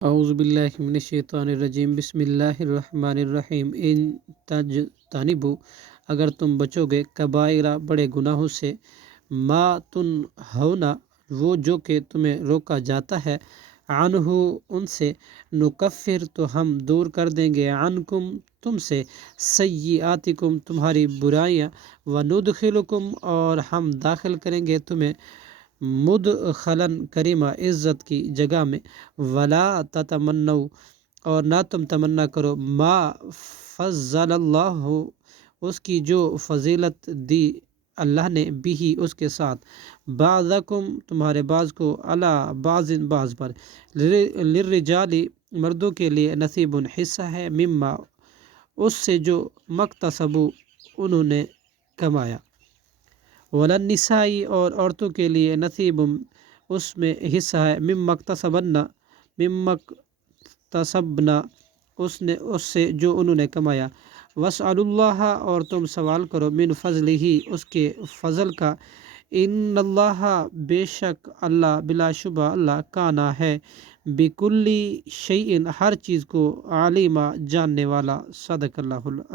اعوذ باللہ من الشیطان الرجیم، بسم اللہ الرحمن الرحیم۔ ان تجتنبوا، اگر تم بچو گے، کبائر بڑے گناہوں سے، ما تنہونا، وہ جو کہ تمہیں روکا جاتا ہے، عنہ ان سے، نکفر تو ہم دور کر دیں گے، عنکم تم سے، سیئاتکم تمہاری برائیاں، وندخلکم اور ہم داخل کریں گے تمہیں، مدخلاً کریما عزت کی جگہ میں، ولا تتمنوا اور نہ تم تمنا کرو، ما فضل اللہ اس کی جو فضیلت دی اللہ نے، بھی اس کے ساتھ، بعضکم تمہارے بعض کو، علی بعض بعض پر، للرجال مردوں کے لیے، نصیب حصہ ہے، مما اس سے جو مکتسبوا انہوں نے کمایا، وللنساء اور عورتوں کے لیے، نصیب اس میں حصہ ہے، مما اکتسبنا اس سے جو انہوں نے کمایا، واسألوا اللہ اور تم سوال کرو، من فضلہ اس کے فضل کا، ان اللہ بے شک اللہ، بلا شبہ اللہ، کانا ہے، بکل شیء ہر چیز کو، علیما جاننے والا۔ صدق اللہ العظیم۔